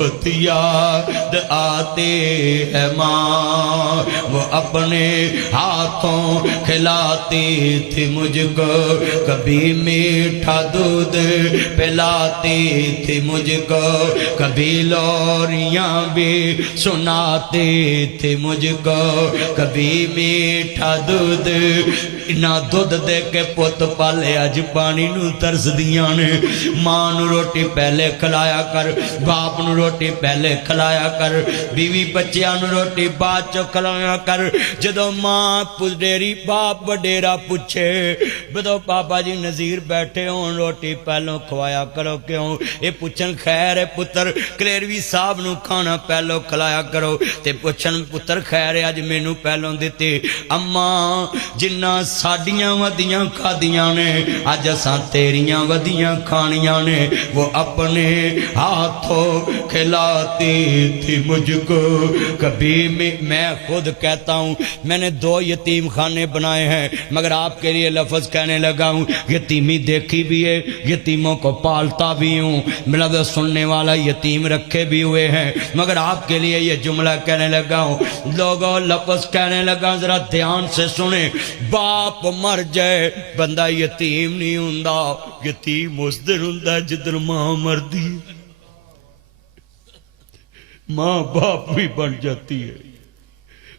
بہت یاد آتی ہے ماں، وہ اپنے ہاتھوں کھلاتی تھی مجھ کو، کبھی میٹھا دودھ پلاتی تھی مجھ کو، کبھی لوریاں بھی سناتی تھی مجھ کو، کبھی میٹھا دودھ نہ دودھ دے کے پت پالے اج پانی نو ترس دیاں نے۔ ماں نو روٹی پہلے کھلایا کر، باپ نو روٹی پہلے کھلایا کر، بیوی بچیاں نو روٹی بعد چو کھلایا کر۔ جدو ماں پڈیری باپ وڈیرا پوچھے، بدو پاپا جی نظیر بیٹھے ہون روٹی پہلوں کھوایا کرو کیوں؟ اے پوچھن خیر ہے پتر کلیروی صاحب نو کھانا پہلوں کھلایا کرو، تے پوچھن پتر خیر ہے اج مینوں پہلوں دتے۔ اماں جنہ ساڈیاں ودیاں کھادیاں نے اج اساں تیریاں ودیاں کھانیاں نے، وہ اپنے ہاتھوں کھلاتی تھی مجھ کو۔ کبھی میں خود کہتا ہوں میں نے 2 یتیم خانے بنائے ہیں، مگر آپ کے لیے لفظ کہنے لگا ہوں، یتیمی دیکھی بھی ہے، یتیموں کو پالتا بھی ہوں، مطلب سننے والا یتیم رکھے بھی ہوئے ہیں، مگر آپ کے لیے یہ جملہ کہنے لگا ہوں۔ لوگوں لفظ کہنے لگا ذرا دھیان سے سنیں، باپ مر جائے بندہ یتیم نہیں ہوندا، یتیم اس دن ہوندا جدن ماں مردی، ماں باپ بھی بن جاتی ہے،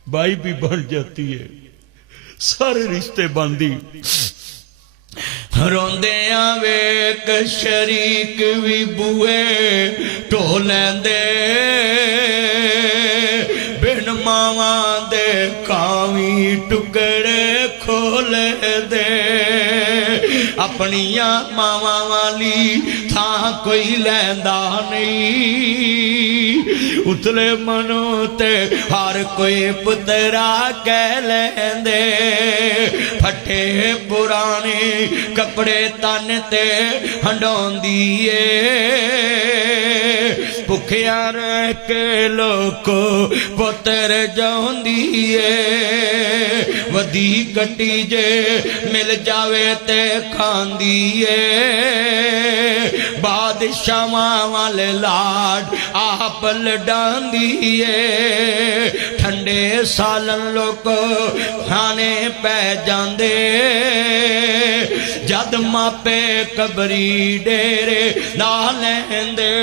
بھائی بھی بن جاتی ہے، سارے رشتے باندھی۔ روندیاں ویک شریک بھی بوئے ٹولیندے، بن ماواں دے کاوی ٹکڑے کھولے دے، اپنیاں ماواں والی تھاں کوئی لیندا نہیں، اتلے منو تے ہر کوئی پترا کہہ لیندے، پھٹے پرانے کپڑے تن تے ہنڈوندیے، بھکھیاں رہ کے لوکو پتر جوندیے، ودی کٹی جے مل جاوے تے کھاندیے، بادشاہاں والے لاڈ آپ لڈاندیے، ٹھنڈے سالن لوکو کھانے پہ جاندے، جد ماپے قبری ڈیرے ڈالیں دے،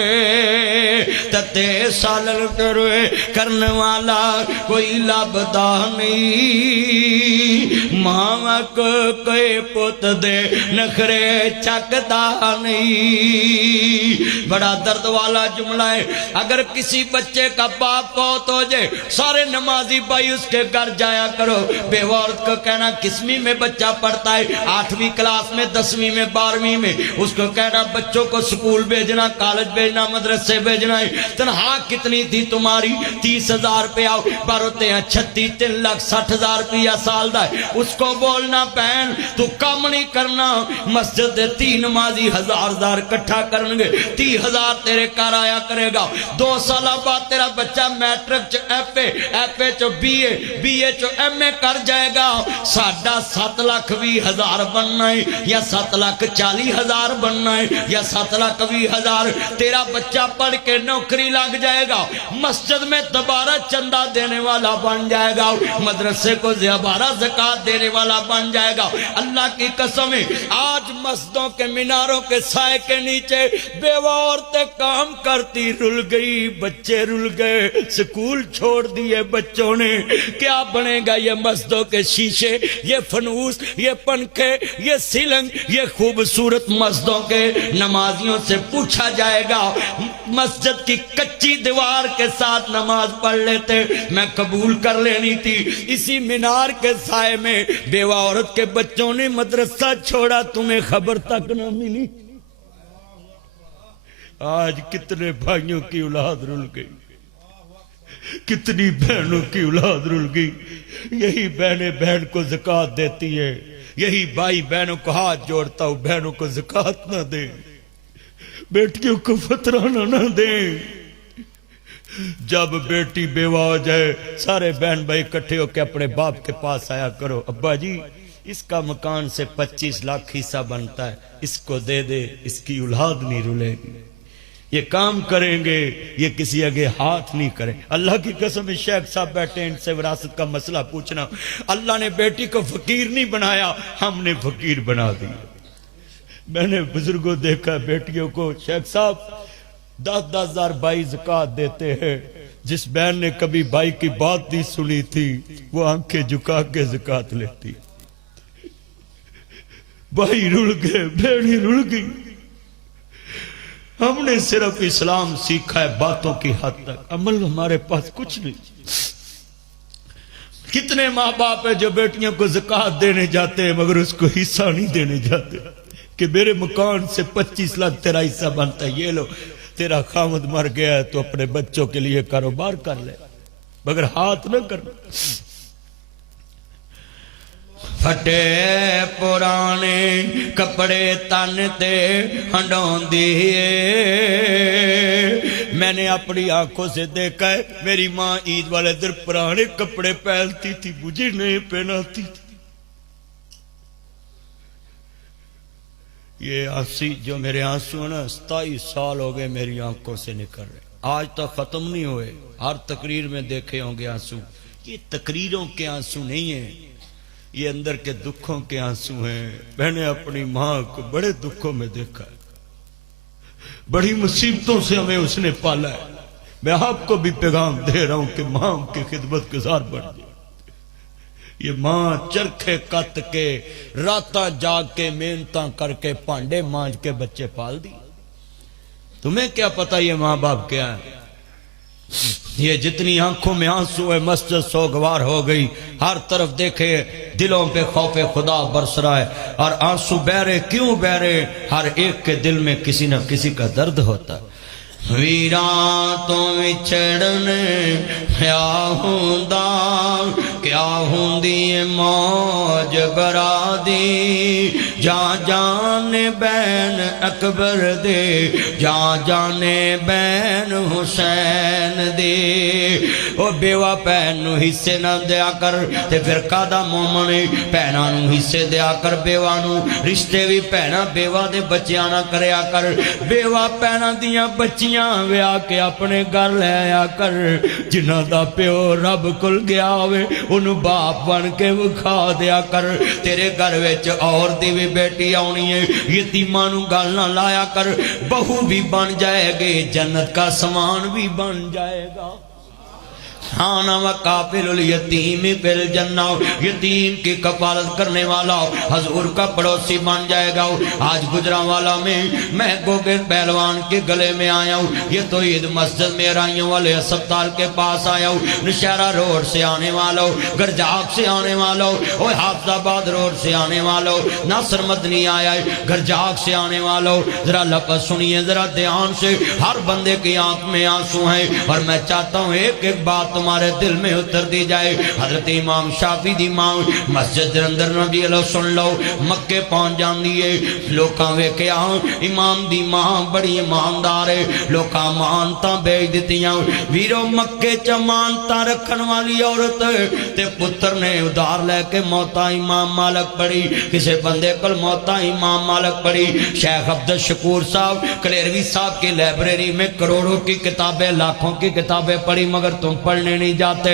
تتے سالن کروے کرن والا کوئی لبدا نہیں، ماں کو کوئی پت دے نخرے چکدا نہیں۔ بڑا درد والا جملہ ہے، اگر کسی بچے کا باپ فوت ہو جائے سارے نمازی بھائی اس کے گھر جایا کرو، بیوہ عورت کو کہنا کسویں میں بچہ پڑھتا ہے، 8ویں کلاس میں، 10ویں میں، 12ویں میں، اس کو کہنا بچوں کو سکول بھیجنا، کالج بھیجنا، مدرسے بھیجنا ہے، تنہا کتنی تھی تمہاری؟ 30,000 روپیہ، باروتے ہیں 36، 3,60,000 روپیہ سال دا ہے، اس کو بولنا بہن تو کم نہیں کرنا، مسجد دے 3 نمازی 1,000 کٹھا کرنگے، 30,000 تیرے کار آیا کرے گا، 2 سالہ بعد تیرا بچہ میٹرک چو ایف اے چو بی اے چو ایم اے کر جائے گا، ساڑھا 7,20,000 بننا ہے یا 7,40,000 بننا ہے یا 7,20,000، تیرا بچہ پڑھ کے نوکری لگ جائے گا، مسجد میں دوبارہ چندہ دینے والا بن جائے گا، مدرسے کو دوبارہ زکاة دینے والا بن جائے گا۔ اللہ کی قسم ہے آج مسجدوں کے میناروں کے سائے کے نیچے بیوہ عورتیں کام کرتی رل گئی، بچے رل گئے، سکول چھوڑ دیے بچوں نے، کیا بنے گا یہ مسجدوں کے شیشے، یہ فنوس، یہ پنکھے، یہ سیلنگ، یہ خوبصورت مسجدوں کے نمازیوں سے پوچھا جائے گا، مسجد کی کچی دیوار کے ساتھ نماز پڑھ لیتے، میں قبول کر لینی تھی، اسی مینار کے سائے میں بیوہ عورت کے بچوں نے مدرسہ چھوڑا، تمہیں خبر تک نہ ملی۔ آج کتنے بھائیوں کی اولاد رل گئی، کتنی بہنوں کی اولاد رل گئی، یہی بہنیں بہن کو زکوٰۃ دیتی ہے، یہی بھائی بہنوں کو ہاتھ جوڑتا ہوں بہنوں کو زکوٰۃ نہ دیں، بیٹیوں کو فطرانہ نہ دیں۔ جب بیٹی بیوہ ہو جائے سارے بہن بھائی اکٹھے ہو کے اپنے باپ کے پاس آیا کرو، ابا جی اس کا مکان سے 25 لاکھ حصہ بنتا ہے، اس کو دے دے، اس کی اولاد نہیں رلے گی۔ یہ کام کریں گے، یہ کسی آگے ہاتھ نہیں کریں۔ اللہ کی قسم، شیخ صاحب بیٹھے ان سے وراثت کا مسئلہ پوچھنا، اللہ نے بیٹی کو فقیر نہیں بنایا، ہم نے فقیر بنا دیا۔ میں نے بزرگوں دیکھا بیٹیوں کو، شیخ صاحب 10,000 بھائی زکوٰۃ دیتے ہیں، جس بہن نے کبھی بھائی کی بات نہیں سنی تھی وہ آنکھیں جھکا کے زکوٰۃ لیتی۔ بھائی رل گئے، بہنیں رل گئی۔ ہم نے صرف اسلام سیکھا ہے باتوں کی حد تک، عمل ہمارے پاس کچھ نہیں۔ کتنے ماں باپ ہیں جو بیٹیوں کو زکوٰۃ دینے جاتے ہیں مگر اس کو حصہ نہیں دینے جاتے، کہ میرے مکان سے 25 لاکھ تیرا حصہ بنتا ہے، یہ لو، تیرا خامد مر گیا ہے تو اپنے بچوں کے لیے کاروبار کر لے، مگر ہاتھ نہ کرنا۔ پھٹے پرانے کپڑے تن تے ہنڈون دیئے، میں نے اپنی آنکھوں سے دیکھا ہے، میری ماں عید والے دن پرانے کپڑے پہنتی تھی، مجھے نہیں پہناتی تھی۔ یہ آنسی جو میرے آنسو ہیں نا، 27 سال ہو گئے میری آنکھوں سے نکل رہے، آج تک ختم نہیں ہوئے۔ ہر تقریر میں دیکھے ہوں گے آنسو، یہ تقریروں کے آنسو نہیں ہیں، یہ اندر کے دکھوں کے آنسو ہیں۔ میں نے اپنی ماں کو بڑے دکھوں میں دیکھا ہے، بڑی مصیبتوں سے ہمیں اس نے پالا ہے۔ میں آپ کو بھی پیغام دے رہا ہوں کہ ماں کی خدمت گزار بن جائے۔ یہ ماں چرخے کت کے، راتاں جاگ کے، محنتاں کر کے، پانڈے مانج کے بچے پال دی۔ تمہیں کیا پتا یہ ماں باپ کیا ہے؟ یہ جتنی آنکھوں میں آنسو ہے، مسجد سوگوار ہو گئی، ہر طرف دیکھے دلوں پہ خوف خدا برس رہا ہے، اور آنسو بہ رہے، کیوں بہ رہے؟ ہر ایک کے دل میں کسی نہ کسی کا درد ہوتا ہے۔ ویراں تو وچھڑن کیا ہوندا، کیا ہوندی موج برا دی، جان جان بین اکبر دے، جان جان بین حسین دے۔ او بیوہ پہن نو حصے نہ دیا کر، تے پھر کادا مومن پہنا نو حصے دیا کر، بیوہ نو رشتے بھی پہنا بیوہ دے بچیاں نہ کریا کر، بیوہ پہنا دیاں بچیاں ویا کے اپنے گھر لے آیا کر، جنہ دا پیو رب کل گیا ہوئے انہوں باپ بن کے وکھا دیا کر۔ تیرے گھر ویچ اور دی بھی بیٹی آنی ہے، یتیماں نو گل نہ لایا کر، بہو بھی بن جائے گے، جنت کا سامان بھی بن جائے گا۔ کھانا وکافل الیتیم فی الجنہ، یتیم کی کفالت کرنے والا حضور کا پڑوسی بن جائے گا۔ آج گجرانوالا میں میں گوگن پہلوان کے گلے میں آیا ہوں، یہ تو عید مسجد میں رائیوں والے اسپتال کے پاس آیا ہوں، نشہرہ روڈ سے آنے والا ہوں، گرجاک سے آنے والا ہوں، اور حافظ آباد روڈ سے آنے والا ہوں، ناصر مدنی آیا ہے، گرجاک سے آنے والا ہوں۔ ذرا لفظ سنیے ذرا دھیان سے، ہر بندے کی آنکھ میں آنسو ہیں، اور میں چاہتا ہوں ایک ایک بات تمہارے دل میں اتر دی جائے۔ حضرت امام شافعی دی ماں مسجد اندر نبی اللہ سن لو، مکے پہنچ جان دیئے، لوکاں ویکھیا امام دی ماں بڑی ایماندار ہے، لوکاں مانتاں بیچ دتیاں، ویرو مکے چ مانتاں رکھن والی عورت تے پتر نے ادھار لے کے موتا امام مالک پڑھی، کسے بندے کل موتا امام مالک پڑھی۔ شیخ عبدالشکور صاحب کلیروی صاحب کی لائبریری میں کروڑوں کی کتابیں، لاکھوں کی کتابیں پڑھی، مگر تم پڑھنے نہیں جاتے۔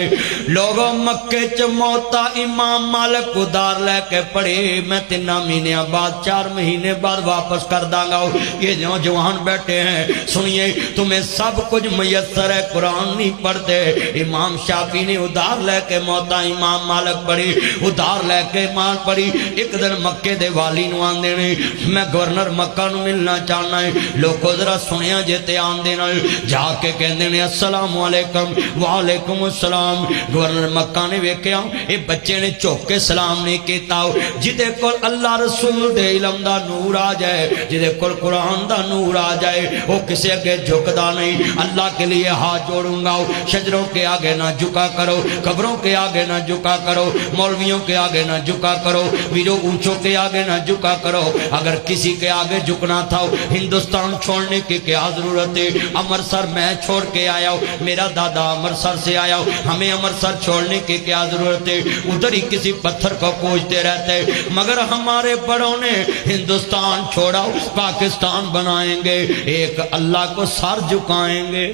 لوگوں مکے چ موتا امام مالک ادھار لے کے پڑھی، میں 3 مہینے بعد 4 مہینے بعد واپس کر داں گا۔ یہ جو جوان بیٹھے ہیں سنیے، تمہیں سب کچھ میسر ہے، قرآن نہیں پڑھتے۔ امام شافعی نے ادھار لے کے موتا امام مالک پڑھی، ادھار لے کے مال پڑھی۔ ایک دن مکے دے والی نو آندے نے، میں گورنر مکہ نو ملنا چاہنا ہے، لوگوں ذرا سنیا جیتے آندے نے، جا کے کہندے نے السلام علیکم، وعلیکم السلام۔ گورنر مکہ نے ویکھیا اے بچے نے چوک کے سلام نہیں کیتا، جدے کول اللہ رسول دے علم دا نور آ جائے، جدے کول قرآن دا نور آ جائے، وہ کسی اگے جھکدا نہیں۔ اللہ کے لیے ہاتھ جوڑوں گا، شجروں کے آگے نہ جھکا کرو، قبروں کے آگے نہ جھکا کرو، مولویوں کے آگے نہ جھکا کرو، ویرو اونچوں کے آگے نہ جھکا کرو۔ اگر کسی کے آگے جھکنا تھا ہندوستان چھوڑنے کی کیا ضرورت ہے؟ امرتسر میں چھوڑ کے آیا ہوں، میرا دادا امرتسر سے سے آیا ہوں, ہمیں امرتسر چھوڑنے کی کیا ضرورت ہے, ادھر ہی کسی پتھر کو پوجتے رہتے, مگر ہمارے بڑوں نے ہندوستان چھوڑا, پاکستان بنائیں گے, ایک اللہ کو سر جھکائیں گے.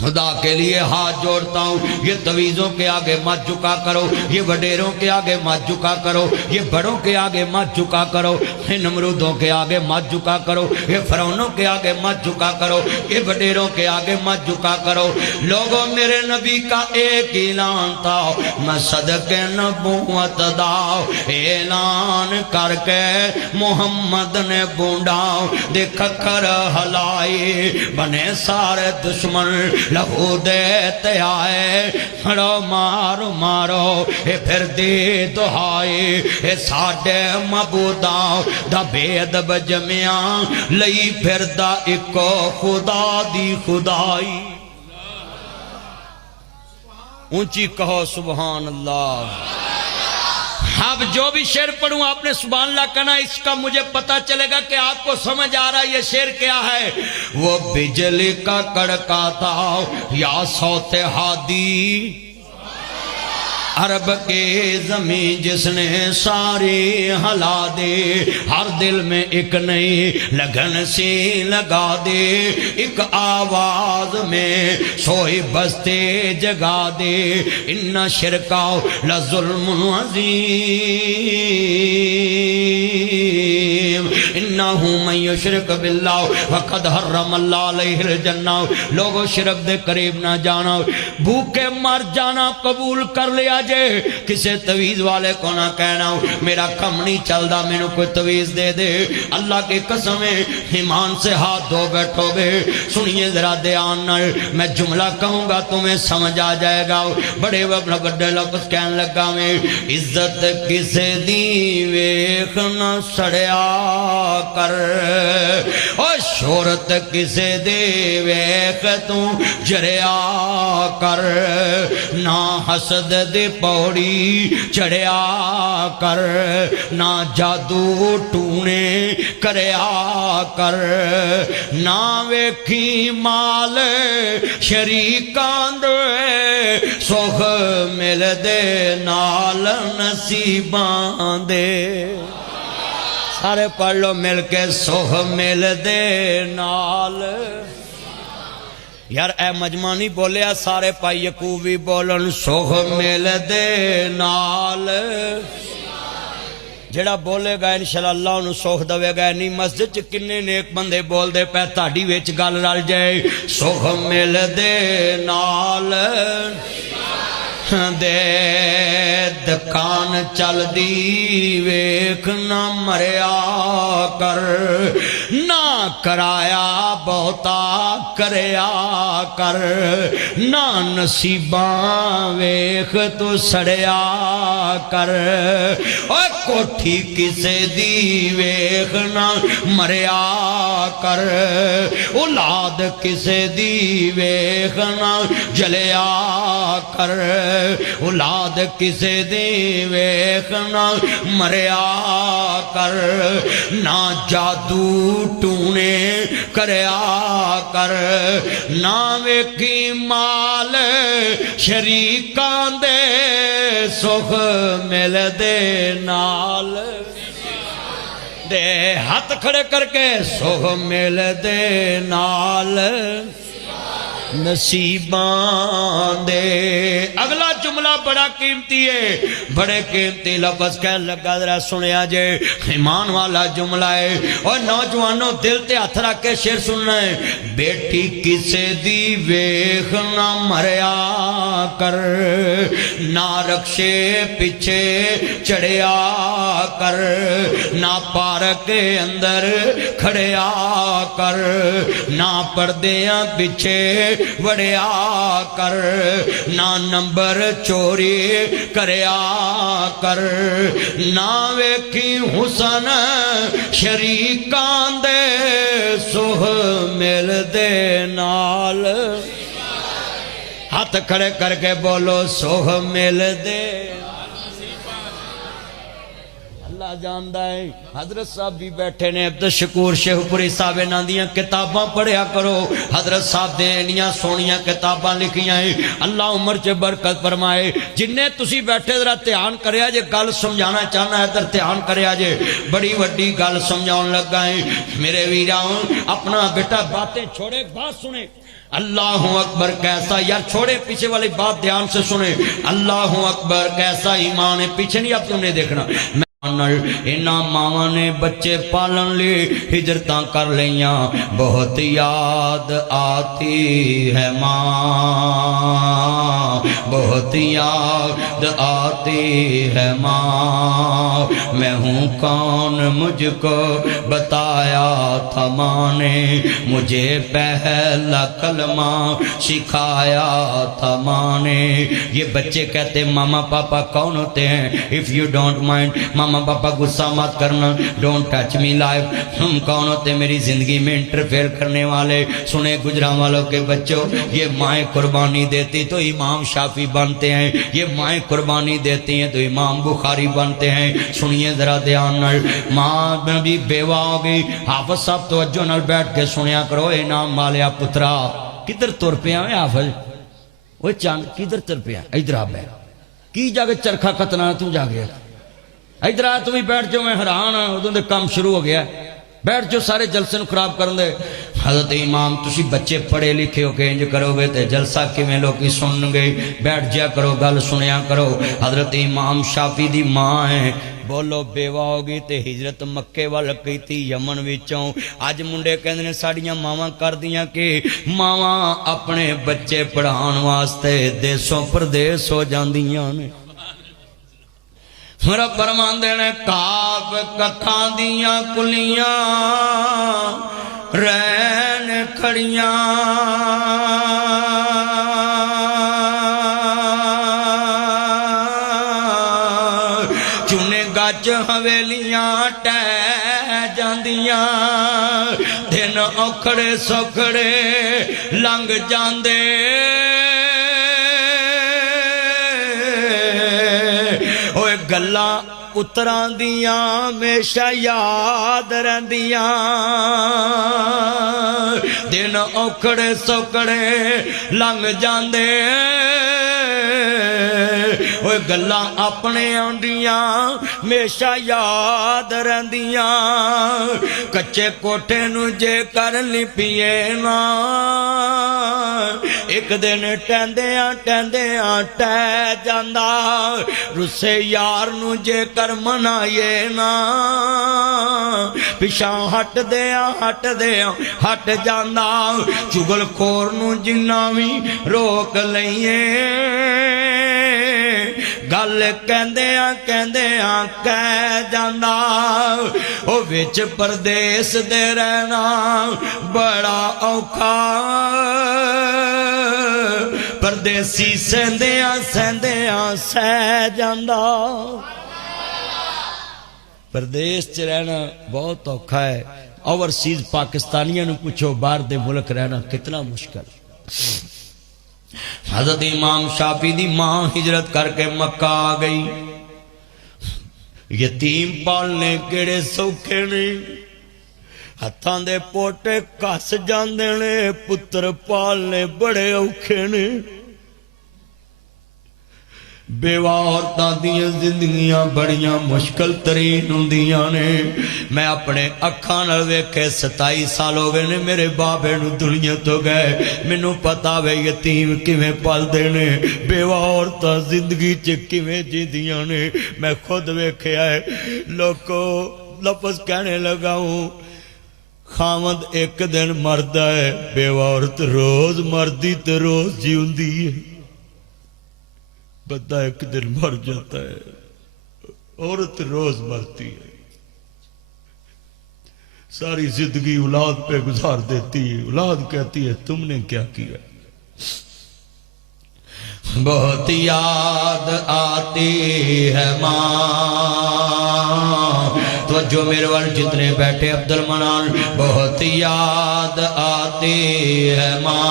خدا کے لیے ہاتھ جوڑتا ہوں, یہ تویزوں کے آگے مت جھکا کرو, یہ وڈیروں کے آگے مت جھکا کرو, یہ بڑوں کے آگے مت جھکا کرو, یہ نمرودوں کے آگے مت جھکا کرو, یہ فرعونوں کے آگے مت جھکا کرو, یہ وڈیروں کے آگے مت جھکا کرو. لوگوں میرے نبی کا ایک اعلان تھا, میں صدقے نبوت دا اعلان کر کے محمد نے بونڈا دے کھکر ہلائی, بنے سارے دشمن لہو دیتے آئے, کھڑو مارو مارو اے پھر دی دہائی, اے ساڑھے مبوداں دا بید بجمیاں لئی پھر دا اکو خدا دی خدائی. اونچی کہو سبحان اللہ. اب جو بھی شعر پڑھوں آپ نے سبحان اللہ کہنا, اس کا مجھے پتا چلے گا کہ آپ کو سمجھ آ رہا ہے یہ شعر کیا ہے. وہ بجلی کا کڑکا تھا یا صوت ہادی, عرب کے زمین جس نے ساری ہلا دے, ہر دل میں ایک نئی لگن سی لگا دے, ایک آواز میں سوئی بستے جگا دے, ان شرکا لظلم عظیم, انہو من یشرک باللہ وقد حرم اللہ علیہ الجنہ. لوگوں شرک دے قریب نہ جانا, بھوکے مر جانا قبول کر لیا جے, کسے تویز والے کو نہ کہنا میرا کم نہیں چل دا مینوں کوئی تویز دے دے. اللہ کی قسمیں ایمان سے ہاتھ دھو بیٹھو گے. سنیے ذرا دھیان نال, میں جملہ کہوں گا تمہیں سمجھ آ جائے گا. بڑے بڑے لفظ کہنے لگا میں, عزت کسے دی ویکھ نہ سڑیا کر, اور شہرت کسے دی ویکھ تو جریا کر, نہ حسد دی پوڑی چڑھیا کر, نہ جادو ٹونے کریا کر, نہ ویکھی مال شریکان دے, سوخ مل دے نال نصیبان دے. سارے پڑھ لو مل کے, سوخ مل دے نال. یار اے مجمع نہیں بولیا, سارے پائی یکوب بھی بولن, سوخ مل دے نال. جڑا بولے گا انشاءاللہ اللہ انہوں سوخ دوے گا. نہیں مسجد چ کنے نیک بندے بول دے پہ تاڑی ویچ گل رل جائے, سوخ مل دے نال دے, دکان چل دی ویکھ نہ مریا کر, نہ کرایا بہتا کریا کر, نہ نصیباں ویکھ تو سڑیا کر, اوہ کوٹھی کسے دی ویکھ نہ مریا کر, اولاد کسے دی ویکھ نہ جلیا کر, اولاد کسے دی ویکھ نہ مریا کر, نہ جادو ٹونے کریا کر, نہ ویکھی مال شریکان دے, سکھ مل دے نال دے. ہاتھ کھڑے کر کے سکھ مل دے نال نصیبان دے. اگلا جملہ بڑا قیمتی ہے, بڑے قیمتی لفظ کہنے لگا, ذرا سنیا جے, ایمان والا جملہ ہے. اور نوجوانوں دل تے ہاتھ رکھ کے شعر سننا ہے. بیٹی کسے دی ویکھ نہ مریا کر, نہ رکشے پیچھے چڑھیا کر, نہ پارک کے اندر کھڑیا کر, نہ پردیاں پیچھے وڑیا کر, نہ نمبر چوری کریا کر, نہ ویکھی حسن شریکان دے, سوہ مل دے نال. ہاتھ کھڑے کر کے بولو, سوہ مل دے. اللہ پیا جاندا ہے حضرت صاحب بھی بیٹھے نے عبد الشکور شیخپوری صاحب انہاں دیاں کتاباں پڑھیا کرو حضرت صاحب دے انیاں سونیاں کتاباں لکھیاں ہیں اللہ عمر چ برکت فرمائے جننے تسی بیٹھے ذرا دھیان کریا جے گل سمجھانا چاہنا ہے ادھر دھیان کریا جے بڑی وڈی گل سمجھاؤن لگا ہے میرے ویراں اپنا بیٹا باتیں چھوڑے بات سنے اللہ اکبر کیسا یار چھوڑے پیچھے والی بات دھیان سے سنے اللہ اکبر کیسا ایمان ہے پیچھے نہیں اب تم نے دیکھنا انہاں ماواں نے بچے پالن لی ہجرتاں کر لیاں بہت یاد آتی ہے ماں بہت یاد آتی ہے ماں میں ہوں کون مجھ کو بتایا تھا ماں نے مجھے پہلا کلمہ سکھایا تھا ماں نے یہ بچے کہتے ماما پاپا کون ہوتے ہیں if you don't mind ماما پاپا غصہ مت کرنا ڈونٹ ٹچ می لائف ہم کون ہوتے میری زندگی میں انٹرفیئر کرنے والے سنے گجراں والوں کے بچوں یہ مائیں قربانی دیتی تو امام شافعی بنتے ہیں یہ مائیں قربانی دیتی ہیں تو امام بخاری بنتے ہیں سنیے ذرا دھیان نال ماں بھی بیوہ ہو گئی حافظ صاحب توجہ نال بیٹھ کے سنیا کرو اے نام والیا پترا کدھر تر پیا ہے حافظ وہ چاند کدھر تر پیا ادھر آ بیٹھ کی جا کے چرخا کتنا تو جا گیا ادھر آ تم ہی بیٹھ جو میں حیران ہاں ادوں دے کام شروع ہو گیا بیٹھ جو سارے جلسے نو خراب کرن دے حضرت امام تسی بچے پڑھے لکھے ہو کے انج کرو گے تے جلسہ کیویں لوکی سنن گے بیٹھ جا کرو گل سنیا کرو حضرت امام شافعی دی ماں ہے بولو بیوہ ہوگی تے ہجرت مکے وال کیتی یمن وچوں اج منڈے کہندے نے ساڈیاں ماواں کردیاں کہ ماواں اپنے بچے پڑھان واسطے دیسوں پردیس ہو جاندیاں نے رب فرماندے نے کاف ککھاں دیاں کلیاں رہن کھڑیاں چنے گج حویلیاں ٹہ جاندیاں دن اوکھڑے سوکھڑے لنگ جاندے گلاں پتران دیاں ہمیشہ یاد رہندیاں دن اوکھڑے سوکھڑے لنگ جاندے وہ گلاں اپنے آندیاں ہمیشہ یاد رہندیاں کچے کوٹھے نو جے کر لپیے نا ایک دن ٹہندیاں ٹہندیاں ٹہ جاندا رسے یار نو جے کر منائیے نا پچھاں ہٹ دیاں ہٹ جاندا چگل خور نو جنہ بھی روک لئیے گل کہندیاں کہہ جاندا او وچ پردیس دے رہنا بڑا اوکھا پردیسی سہندیاں سہ جاندا پردیس چ رہنا بہت اوکھا ہے اوورسیز پاکستانیاں نو پوچھو باہر دے ملک رہنا کتنا مشکل حضرت امام شافعی دی ماں ہجرت کر کے مکہ آ گئی یتیم پالنے کیڑے سوکھے نہیں ہتھاں دے پوٹے کس جاندے نے پتر پالنے بڑے اوکھے نے بیوہ عورتاں دیاں زندگیاں بڑیاں مشکل ترین ہوندیاں نے میں اپنے اکھاں نال ویکھے 27 سال ہو گئے نے میرے بابے نو دنیا تو گئے مینوں پتا وے یتیم کیویں پالدے نے بیوہ عورتاں زندگی چ کیویں جیندیاں نے میں خود ویکھیا ہے لوکو لفظ کہنے لگا ہوں خاوند ایک دن مردا ہے بیوہ عورت روز مردی تے روز جیوندی ہے بندہ ایک دن مر جاتا ہے عورت روز مرتی ہے ساری زندگی اولاد پہ گزار دیتی ہے اولاد کہتی ہے تم نے کیا کیا بہت یاد آتی ہے ماں توجہ میرے وال جتنے بیٹھے عبد المنان بہت یاد آتی ہے ماں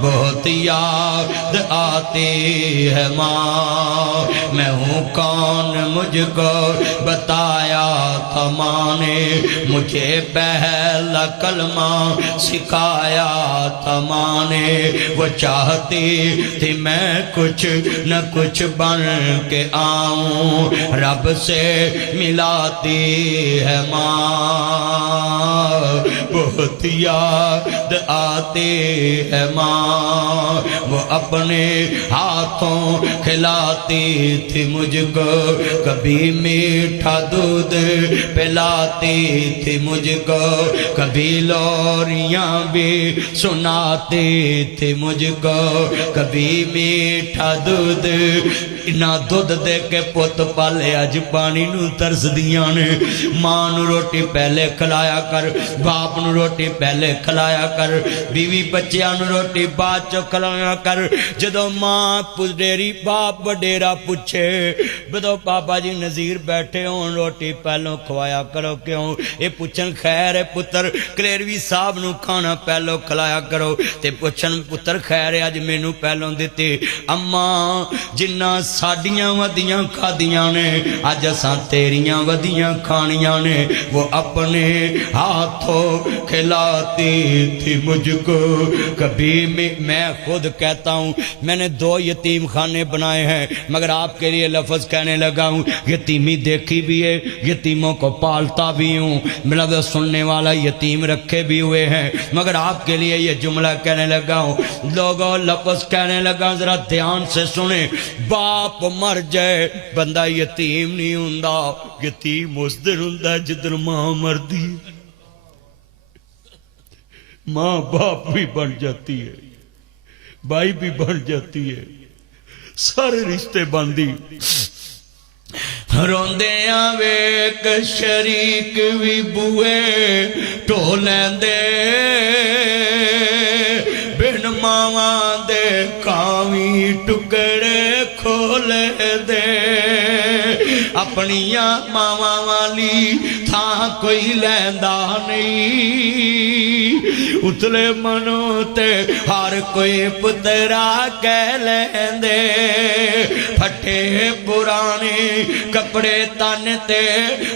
بہت یاد آتی ہے ماں میں ہوں کون مجھ کو بتایا تھا ماں نے، مجھے پہلا کلمہ سکھایا تھا ماں نے، وہ چاہتی تھی میں کچھ نہ کچھ بن کے آؤں، رب سے ملاتی ہے ماں، بہت یاد آتی ہے ماں، وہ اپنے ہاتھوں کھلاتی تھی مجھ کو، کبھی میٹھا دودھ پلاتی تھی مجھ کو، کبھی لوریاں بھی سناتی تھی مجھ کو، کبھی میٹھا دودھ نہ دودھ دے کے پوت پالے اج پانی نو ترس دیاں نے، ماں نو روٹی پہلے کھلایا کر، باپ نو روٹی پہلے کھلایا کر، بیوی بچیاں نو روٹی بعد چو کھلایا کر، جدو ماں پڈیری باپ وڈیرا پوچھے بدو بابا جی نظیر بیٹھے ہون روٹی پہلو کھوایا کرو کیوں، اے پوچھن خیر ہے پتر کلیروی صاحب نو کھانا پہلو کھلایا کرو، تے پوچھن پتر خیر ہے اج مینوں پہلوں دتے، اماں جنہ ساڈیاں ودیاں کھادیاں نے اج اساں تیریاں ودیاں کھانیاں نے، وہ اپنے ہاتھوں کھلاتی تھی مجھ کو، کبھی میں خود کہتا ہوں میں نے 2 یتیم خانے بنائے ہیں، مگر آپ کے لیے لفظ کہنے لگا ہوں، یتیمی دیکھی بھی ہے، یتیموں کو پالتا بھی ہوں، مطلب سننے والا یتیم رکھے بھی ہوئے ہیں، مگر آپ کے لیے یہ جملہ کہنے لگا ہوں، لوگوں لفظ کہنے لگا ذرا دھیان سے سنیں، باپ مر جائے بندہ یتیم نہیں ہوندا، یتیم اس دن ہوندا جدن ماں مردی، ماں باپ بھی بن جاتی ہے، بھائی بھی بن جاتی ہے، سارے رشتے باندھی، روندیاں ویک شریک بھی بوئے ٹولیں دے، بن ماواں دے کاوی ٹکڑے کھولے دے، اپنیاں ماواں والی تھاں کوئی لیندا نہیں، اتلے منو تے ہر کوئی پترا کہہ لیندے، پھٹے پرانے کپڑے تن تے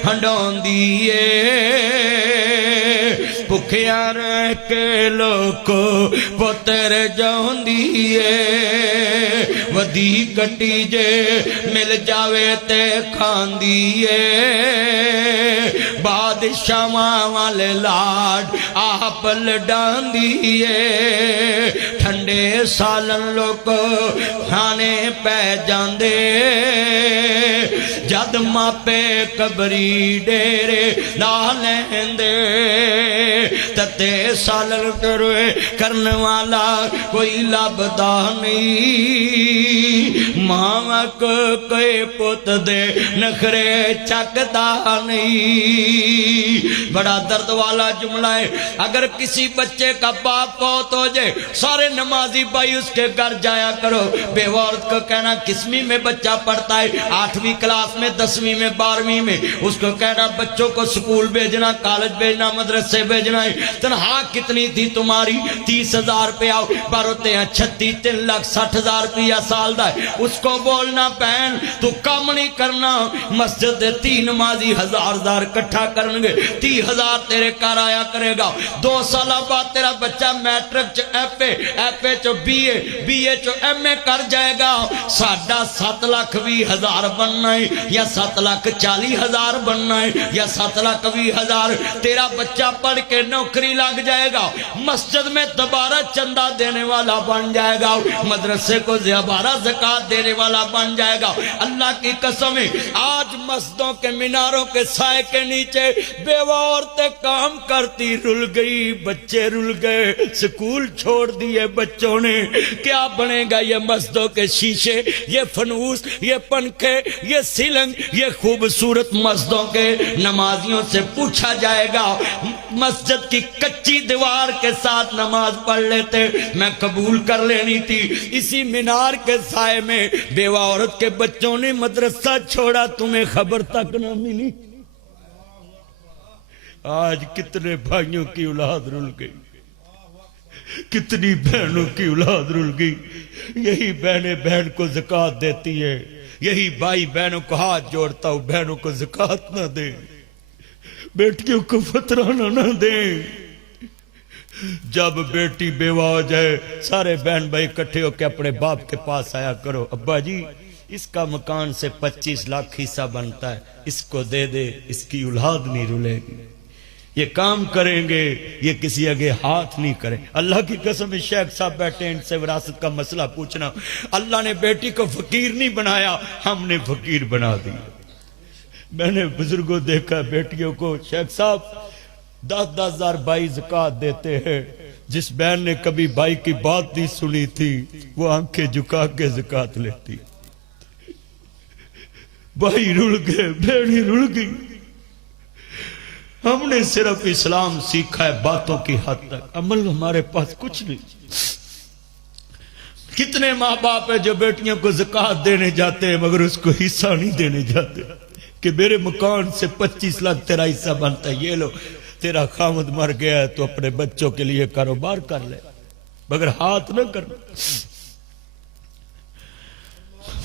ہنڈون دیئے، بکھیاں رہ کے لوکو پتر جون دیئے، ودی کٹی جے مل جاوے تے کھان دیئے، بادشاہ والے لاڈ آپ لڈان دیئے، ٹھنڈے سالن لوگ کھانے پہ جاندے، جد ماپے قبری ڈیرے لالیں تتے سالن کرن والا کوئی لبدا نہیں، ماں کو کوئی پت دے نخرے چکدا نہیں، بڑا درد والا جملہ ہے، اگر کسی بچے کا باپ فوت ہو جائے سارے نمازی بھائی اس کے گھر جایا کرو، بیوہ عورت کو کہنا کسویں میں بچہ پڑھتا ہے، 8ویں کلاس میں 10ویں میں 12ویں میں، اس کو کہنا بچوں کو سکول بھیجنا، کالج بھیجنا، مدرسے بھیجنا ہے، تنہا کتنی تھی تمہاری 30,000 روپیہ، باروتے ہیں 36 3,60,000 روپیہ سال دا ہے، اس کو بولنا بہن تو کام نہیں کرنا، مسجد دے 3 نمازی 1000 کٹھا کرنگے 30,000 تیرے کار آیا کرے گا، 2 سالہ بعد تیرا بچہ میٹرک چو ایف اے چو بی اے چو ایم اے کر جائے گا، 7,20,000 بننا ہے یا 7,40,000 بننا ہے یا 7,20,000، تیرا بچہ پڑھ کے نوکری لگ جائے گا، مسجد میں دوبارہ چندہ دینے والا بن جائے گا، مدرسے کو دوبارہ زکاة دینے والا بن جائے گا، اللہ کی قسم ہے آج مسجدوں کے میناروں کے سائے کے نیچے بیوہ عورتیں کام کرتی رل گئی، بچے رل گئے، سکول چھوڑ دیے بچوں نے، کیا بنے گا یہ مسجدوں کے شیشے، یہ فنوس، یہ پنکھے، یہ سیلنگ، یہ خوبصورت مسجدوں کے نمازیوں سے پوچھا جائے گا، مسجد کی کچی دیوار کے ساتھ نماز پڑھ لیتے، میں قبول کر لینی تھی، اسی مینار کے سائے میں بیوہ عورت کے بچوں نے مدرسہ چھوڑا، تمہیں خبر تک نہ ملی۔ آج کتنے بھائیوں کی اولاد رل گئی، کتنی بہنوں کی اولاد رل گئی، یہی بہنیں بہن کو زکوٰۃ دیتی ہے، یہی بھائی بہنوں کو ہاتھ جوڑتا ہوں، بہنوں کو زکوٰۃ نہ دیں، بیٹیوں کو فطرانہ نہ دیں۔ جب بیٹی بیوہ ہو جائے سارے بہن بھائی اکٹھے ہو کے اپنے باپ کے پاس آیا کرو، ابا جی اس کا مکان سے 25 لاکھ حصہ بنتا ہے، اس کو دے دے، اس کی اولاد نہیں رلے گی، یہ کام کریں گے، یہ کسی آگے ہاتھ نہیں کریں۔ اللہ کی قسم شیخ صاحب بیٹھے ان سے وراثت کا مسئلہ پوچھنا، اللہ نے بیٹی کو فقیر نہیں بنایا، ہم نے فقیر بنا دیا۔ میں نے بزرگوں دیکھا بیٹیوں کو، شیخ صاحب 10,000 ہزار بھائی زکوٰۃ دیتے ہیں، جس بہن نے کبھی بھائی کی بات نہیں سنی تھی وہ آنکھیں جھکا کے زکوٰۃ لیتی۔ بھائی رل گئے، بہنیں رل گئی۔ ہم نے صرف اسلام سیکھا ہے باتوں کی حد تک، عمل ہمارے پاس کچھ نہیں۔ کتنے ماں باپ ہیں جو بیٹیوں کو زکوٰۃ دینے جاتے ہیں مگر اس کو حصہ نہیں دینے جاتے کہ میرے مکان سے 25 لاکھ تیرا حصہ بنتا ہے، یہ لو تیرا خامد مر گیا ہے تو اپنے بچوں کے لیے کاروبار کر لے، مگر ہاتھ نہ کرنا۔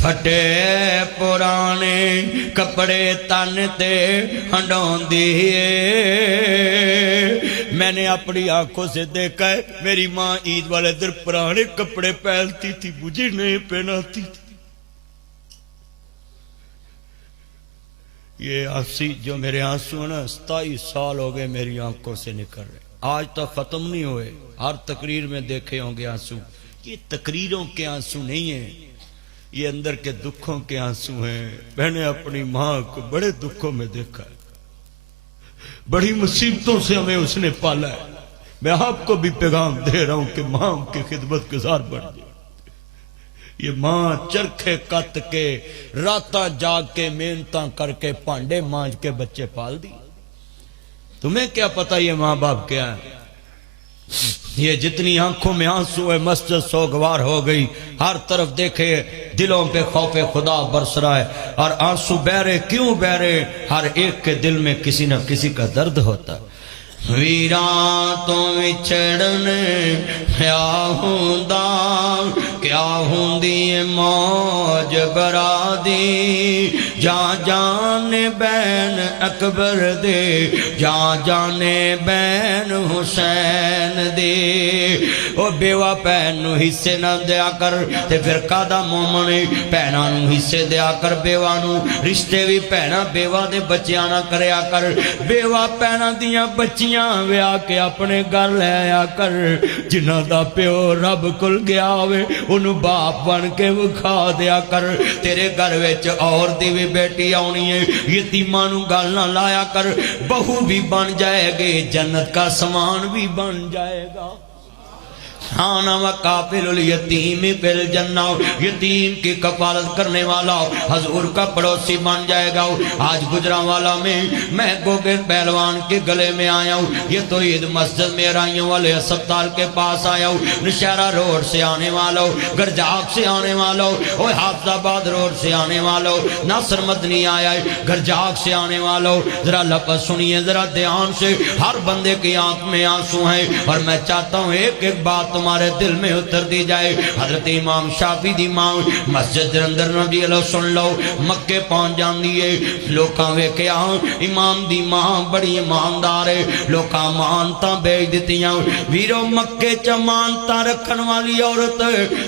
پھٹے پرانے کپڑے تن تے ہنڈون دیئے، میں نے اپنی آنکھوں سے دیکھا ہے، میری ماں عید والے دن پرانے کپڑے پہنتی تھی، مجھے نہیں پہناتی تھی۔ یہ آنسی جو میرے آنسو ہیں نا 27 سال ہو گئے میری آنکھوں سے نکل رہے، آج تک ختم نہیں ہوئے، ہر تقریر میں دیکھے ہوں گے آنسو۔ یہ تقریروں کے آنسو نہیں ہیں، یہ اندر کے دکھوں کے آنسو ہیں۔ میں نے اپنی ماں کو بڑے دکھوں میں دیکھا ہے، بڑی مصیبتوں سے ہمیں اس نے پالا ہے۔ میں آپ کو بھی پیغام دے رہا ہوں کہ ماں کی خدمت گزار بن جائے۔ یہ ماں چرخے کت کے راتاں جاگ کے محنتاں کر کے پانڈے مانج کے بچے پال دی، تمہیں کیا پتا یہ ماں باپ کیا ہے؟ یہ جتنی آنکھوں میں آنسو ہے مسجد سوگوار ہو گئی، ہر طرف دیکھے دلوں پہ خوف خدا برس رہا ہے، اور آنسو بہ رہے کیوں بہ رہے؟ ہر ایک کے دل میں کسی نہ کسی کا درد ہوتا ہے۔ ویراں تو وچھڑن کیا ہوندا، کیا ہوندی موج برادی، جان جان بین اکبر دے، جان جان بین حسین دے۔ او بیوہ بہن نو حصے نہ دیا کر تے پھر کادا مومن بہناں نو حصے دیا کر، بیوہ نو رشتے بھی بہناں بیوہ دے بچیاں نہ کریا کر، بیوہ بہناں دیاں بچیاں ویا کے اپنے گھر لے آیا کر، جنہاں دا پیو رب کل گیا ہوئے انہوں باپ بن کے وکھا دیا کر۔ تیرے گھر وچ اور دی بھی بیٹی آنی ہے، یتیماں نو گل نہ لایا کر، بہو بھی بن جائے گی، جنت کا سامان بھی بن جائے گا۔ کھانا وکافل الیتیم فی الجنہ، یتیم کی کفالت کرنے والا حضور کا پڑوسی بن جائے گا۔ آج گجرانوالا میں میں گوگن پہلوان کے گلے میں آیا ہوں، یہ تو عید مسجد میں رائیوں والے اسپتال کے پاس آیا ہوں، نشہرہ روڈ سے آنے والا ہوں، گرجاک سے آنے والا ہوں، حافظ آباد روڈ سے آنے والا ہوں، ناصر مدنی آیا ہے، گرجاک سے آنے والا ہوں۔ ذرا لفظ سنیے ذرا دھیان سے، ہر بندے کی آنکھ میں آنسو ہیں، اور میں چاہتا ہوں ایک ایک بات تمہارے دل میں اتر دی جائے۔ حضرت امام شافعی دی ماں مسجد اندر رضی اللہ سن لو، مکے پہنچ جاندی ہے، لوکاں ویکھیا امام دی ماں بڑی ایماندار ہے، لوکاں مانتاں بیچ دتیاں، ویرو مکے چ مانتاں رکھن والی عورت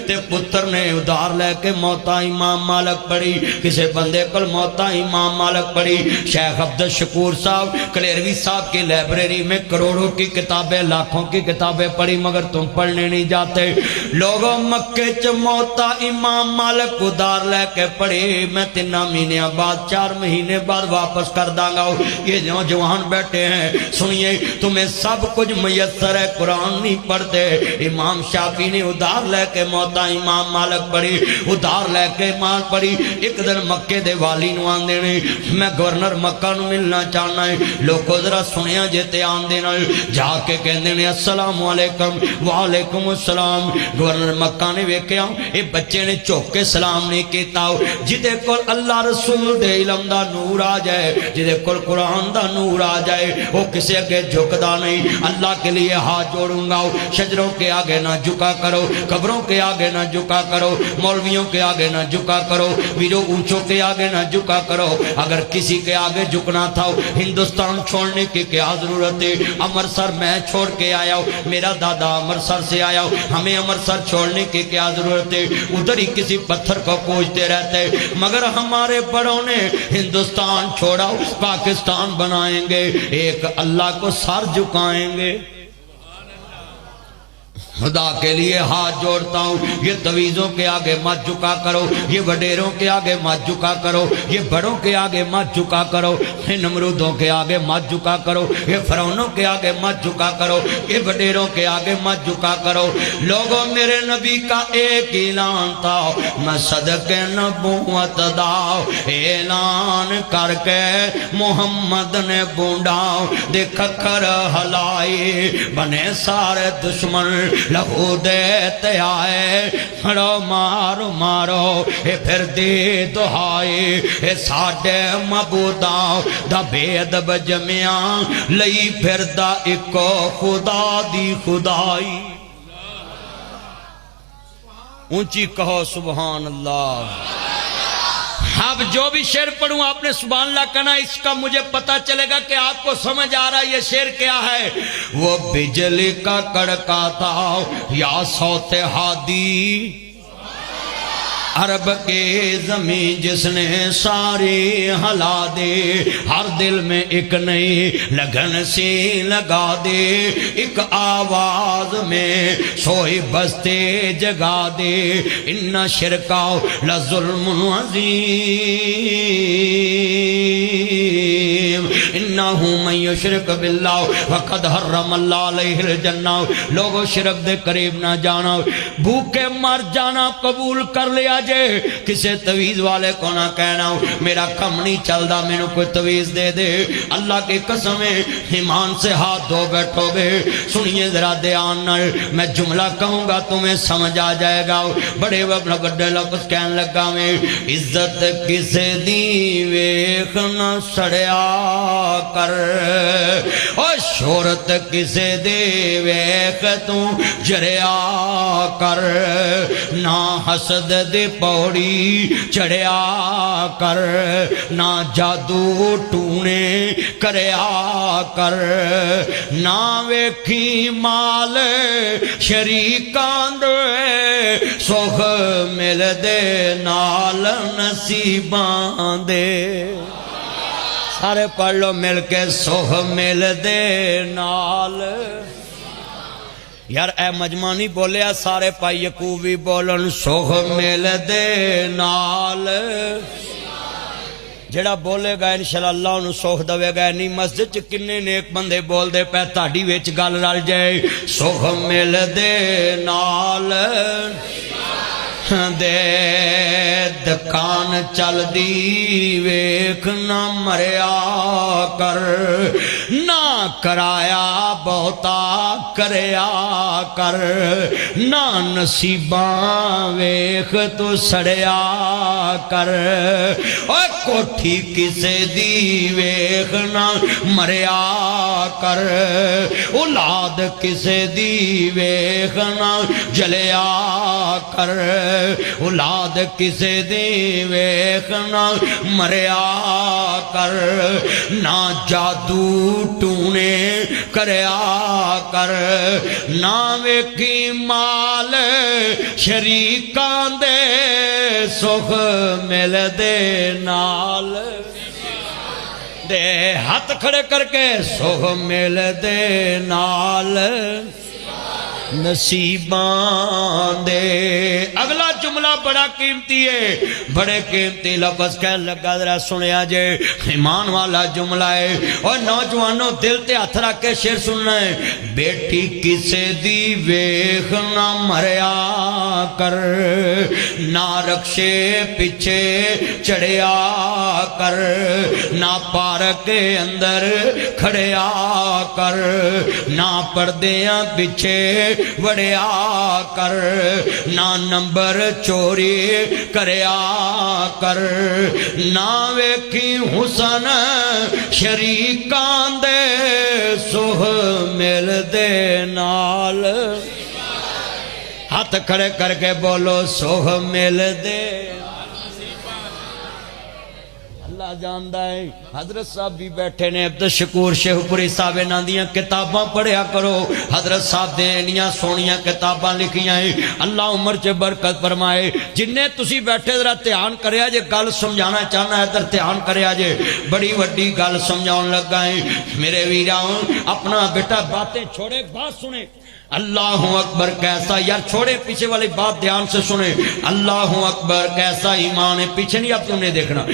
تے پتر نے ادھار لے کے موتا امام مالک پڑھی، کسے بندے کل موتا امام مالک پڑھی۔ شیخ عبدالشکور صاحب کلیروی صاحب کی لائبریری میں کروڑوں کی کتابیں لاکھوں کی کتابیں پڑھی مگر تم پڑھنے نہیں جاتے۔ لوگوں مکے چ موتا امام مالک ادھار لے کے پڑھی، میں 3 مہینے بعد 4 مہینے بعد واپس کر داں گا۔ یہ نوجوان بیٹھے ہیں سنیے، تمہیں سب کچھ میسر ہے، قرآن نہیں پڑھتے۔ امام شافعی نے ادھار لے کے موتا امام مالک پڑھی، ادھار لے کے مال پڑھی۔ ایک دن مکے دے والی نو آندے نے میں گورنر مکہ نو ملنا چاہنا ہے، لوگوں ذرا سنیا جے تے آندے نے، جا کے کہندے نے السلام علیکم۔ وعلیکم وعلیکم السلام گورنر مکہ نے ویکھیا اے بچے نے چوک کے سلام نہیں کیتا جدے کول اللہ رسول دے علم دا نور آ جائے جدے کول قرآن دا نور آ جائے وہ کسی کے جھکدا نہیں اللہ کے لیے ہاتھ جوڑوں گا شجروں کے آگے نہ جھکا کرو قبروں کے آگے نہ جھکا کرو مولویوں کے آگے نہ جھکا کرو ویرو اونچوں کے آگے نہ جھکا کرو اگر کسی کے آگے جھکنا تھا ہندوستان چھوڑنے کی کیا ضرورت ہے امرتسر میں چھوڑ کے آیا ہوں میرا دادا امرتسر سے آیا ہوں ہمیں امرتسر چھوڑنے کی کیا ضرورت ہے ادھر ہی کسی پتھر کو کوجتے رہتے مگر ہمارے بڑوں نے ہندوستان چھوڑا پاکستان بنائیں گے ایک اللہ کو سر جھکائیں گے خدا کے لیے ہاتھ جوڑتا ہوں یہ تویزوں کے آگے مت جھکا کرو یہ وڈیروں کے آگے مت جھکا کرو یہ بڑوں کے آگے مت جھکا کرو یہ نمرودوں کے آگے مت جھکا کرو یہ فرعونوں کے آگے مت جھکا کرو یہ وڈیروں کے آگے مت جھکا کرو لوگوں میرے نبی کا ایک اعلان تھا میں صدق نبوت دا اعلان کر کے محمد نے بونڈا دیکھ کر ہلائی بنے سارے دشمن لہو دیتے آئے ہڑو مارو مارو اے پھر دی دہائی اے ساڑھے مبوداں دا بید بجمیاں لئی پھر دا اکو خدا دی خدائی اونچی کہو سبحان اللہ اب جو بھی شعر پڑھوں آپ نے سبحان اللہ کہنا اس کا مجھے پتا چلے گا کہ آپ کو سمجھ آ رہا ہے یہ شعر کیا ہے وہ بجلی کا کڑکا تھا یا صوت ہادی عرب کے زمین جس نے ساری ہلا دے ہر دل میں ایک نئی لگن سی لگا دے ایک آواز میں سوئی بستے جگا دے ان شرکا لظلم عظیم انہو من یشرک باللہ وقد حرم اللہ علیہ الجنہ لوگوں شرک دے قریب نہ جانا بھوکے مر جانا قبول کر لیا جے کسے تویز والے کو نہ کہنا میرا کم نہیں چل دا میں نے کوئی تویز دے دے اللہ کی قسمیں ایمان سے ہاتھ دھو بیٹھو گے سنیے ذرا دھیان نال میں جملہ کہوں گا تمہیں سمجھ آ جائے گا بڑے بڑے لفظ کہنے لگا میں عزت کسے دی ویخ نہ سڑیا کر اور شہرت کسے دے ویخ تو جریا کر نہ حسد دے پوڑی چڑھیا کر نہ جادو ٹونے کریا کر نہ ویکھی مال شریکان دے سوخ مل دے نال نصیبان دے سارے پڑھ لو مل کے سوخ مل دے نال یار اے مجمع نہیں بولیا سارے پائی یکوبی بولن سوخ مل دے نال جڑا بولے گا انشاءاللہ اللہ انہوں سوخ دوے گا نہیں مسجد چ کنے نیک بندے بول دے پہ تاڑی ویچ گل رل جائے سوخ مل دے نال دے دکان چل دی ویکھ نہ مریا کر نہ کرایا بہتا کریا کر نہ نصیباں ویکھ تو سڑیا کر اوہ کوٹھی کسے دی ویکھ نہ مریا کر اولاد کسے دی ویکھ نہ جلیا کر اولاد کسے دی ویخ نہ مریا کر نہ جادو ٹونے کریا کر نہ ویکھی مال شریکان دے سخ مل دے نال دے ہاتھ کھڑے کر کے سخ مل دے نال نصیبان دے اگلا جملہ بڑا قیمتی ہے بڑے قیمتی لفظ کہہ لگا ذرا سنیا جے ایمان والا جملہ ہے اور نوجوانوں دل تے ہاتھ رکھ کے شعر سننا ہے بیٹی کسے دی ویخ نہ مریا کر نہ رکشے پیچھے چڑھیا کر، نہ پارک کے اندر کھڑیا کر، نہ پردیاں پیچھے وڑیا کر، نہ نمبر چوری کریا کر، نہ ویکھی حسن شریکاں دے سوہ مل دے نال، ہاتھ کھڑے کر کے بولو سوہ مل دے، اللہ جاندہ ہے۔ حضرت صاحب بھی بیٹھے نے، عبدالشکور شیخ پوری صاحب انہاں دیاں کتاباں پڑھیا کرو، حضرت صاحب دے انیاں سونیاں کتاباں لکھیاں ہیں، اللہ عمر چے برکت فرمائے۔ جنہیں تسی بیٹھے ذرا دھیان کریا جے، گل سمجھانا چاہنا ہے در دھیان کریا جے، بڑی وڈی گل سمجھاؤں لگا ہے میرے ویراؤں۔ اپنا بیٹا باتیں چھوڑے، بات سنے، اللہ اکبر کیسا، یار چھوڑے پیچھے والی بات دھیان سے سنے، اللہ اکبر کیسا ایمان ہے، پیچھے نہیں اب تم نے دیکھنا۔